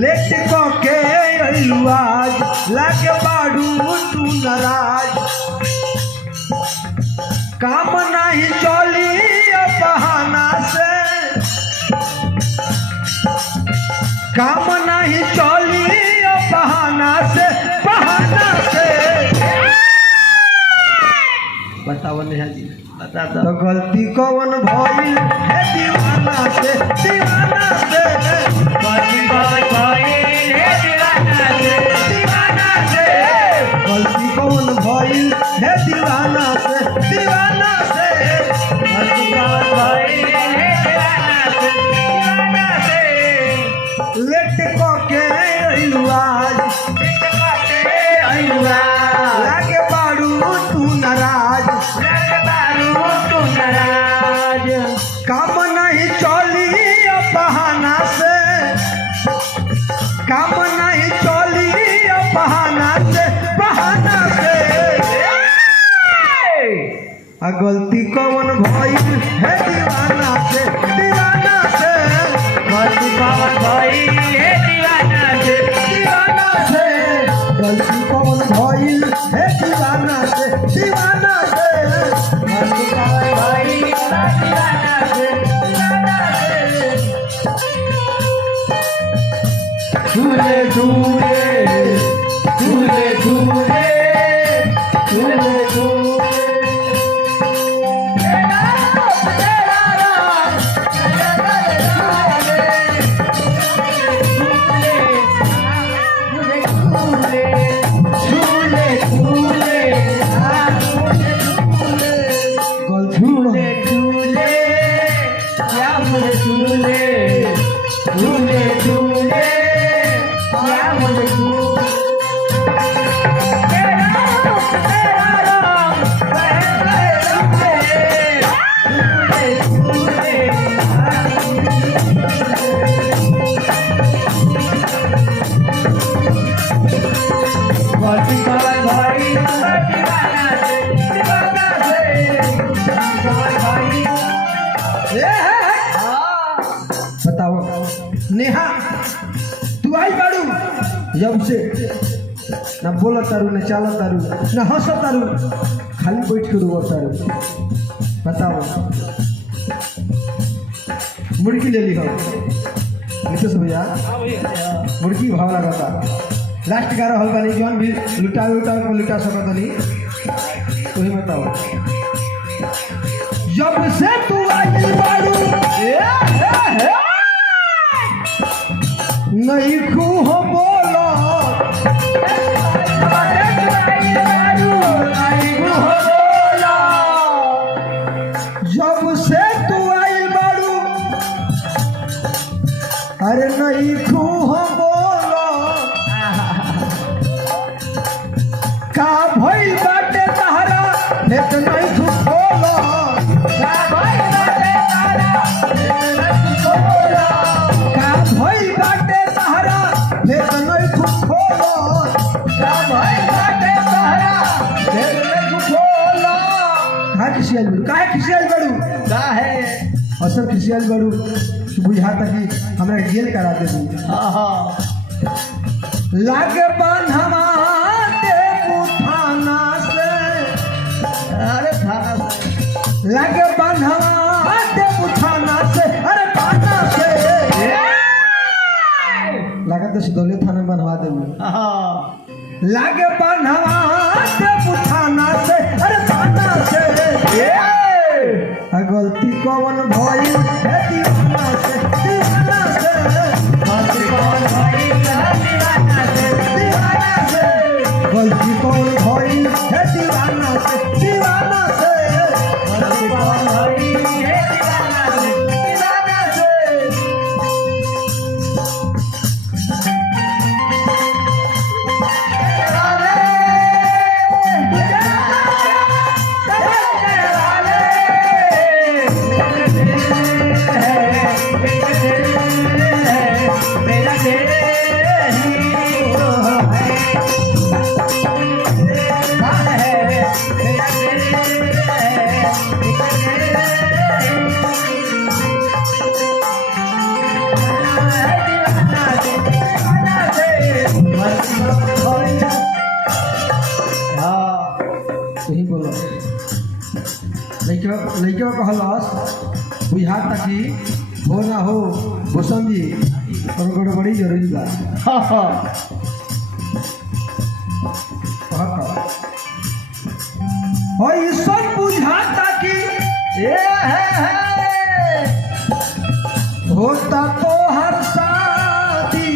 late के अइलू आज लागे बाड़ू तू नाराज काम नहीं चली बहाना से काम नहीं चली बहाना से बताओ नेहा जी बता दो तो गलती कौन भइल है दीवाना से गलती कौन भइल है दीवाना से गलती कौन भइल है दीवाना से गलती कौन भइल है दीवाना से लेट के अइलू आज लागे बाड़ू तू नाराज काम नहीं चली बहाना से काम नहीं चली बहाना से गलती कौन भइल है दीवाना से गलती कौन भइल है दीवाना से गलती कौन भइल है दीवाना से गलती कौन भइल है दीवाना से झूले झूले झूले झूले झूले झूले बताओ नेहा तू आई बाड़ू जब से ना बोला तारू ना चाला तारू ना हंस तारू खाली बैठ के रुआ तारू बताओ मुर्गी ले ली हो नीतीश भैया मुर्गी भाव लगा लास्ट का रहल बानी जौन भी लुटा सकत नहीं वही बताओ जब से तू आई बाड़ू नहीं खूह बोलो जब से तू आई बाड़ू अरे नहीं खूह बोलो का भइल बाटे तहरा नेत नहीं खूह बोलो का भइल बाटे तहरा का भइल बाटे तहरा नेत नहीं खूह बोलो का भइल बाटे तहरा नेत नहीं खूह बोलो काहे खिसियाल बड़ू काहे असर खिसियाल बड़ू बुझाता कि हमरा जेल करा दे दू लागे बांधवा दे थाना से अरे थाना से लागे बांधवा दे थाना से अरे थाना से लागत है दौले थाना बनवा दे लागे बांधवा दे थाना से अरे थाना से गलती कौन भइल है दीवाना से गलती कौन भइल है दीवाना से गलती कौन भइल है दीवाना से गलती कौन भइल है दीवाना से लड़के कहलस बुझाता कि हो ना हो भूषण जी और गड़बड़ी जरूरी बा सब बुझाता कि होता तो हर शादी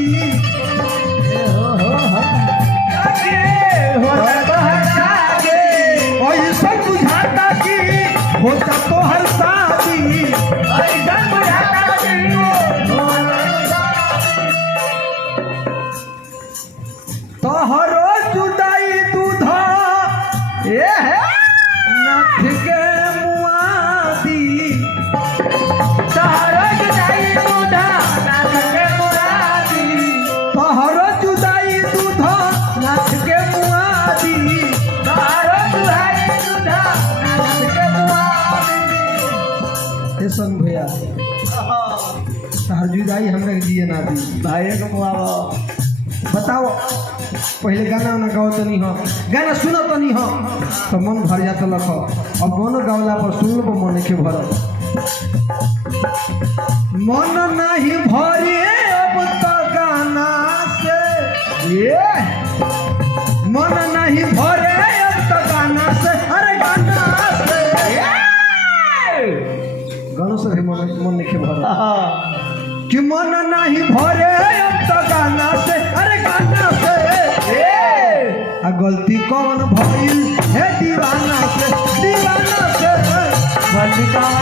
सब बुझाता कि होता तो हर शादी तोहरो जुदाई दूधा नाथ के मुआदी तोहरो जुदाई दूधा नाथ के मुआदी तोहरो जुदाई दूधा नाथ के मुआदी तोहरो जुदाई दूधा नाथ के मुआदी ए संग भैया तोहर जुदाई हमरा के दिए ना दी भाई के मुआवा बताओ पहले गाना ना गाओ तो नहीं हो गाना सुनो तो नहीं हो तो मन भर जाता लख अब गाना गावला पर सुन लो मन के भर मन नहीं भरे अब तो गाना से मन नहीं भरे अब तो गाना से अरे गाना से गानों से भी मन के भर कि मन नहीं भरे अब तो गाना से अरे गाना से आ गलती कौन भइल है दीवाना से गलती कौन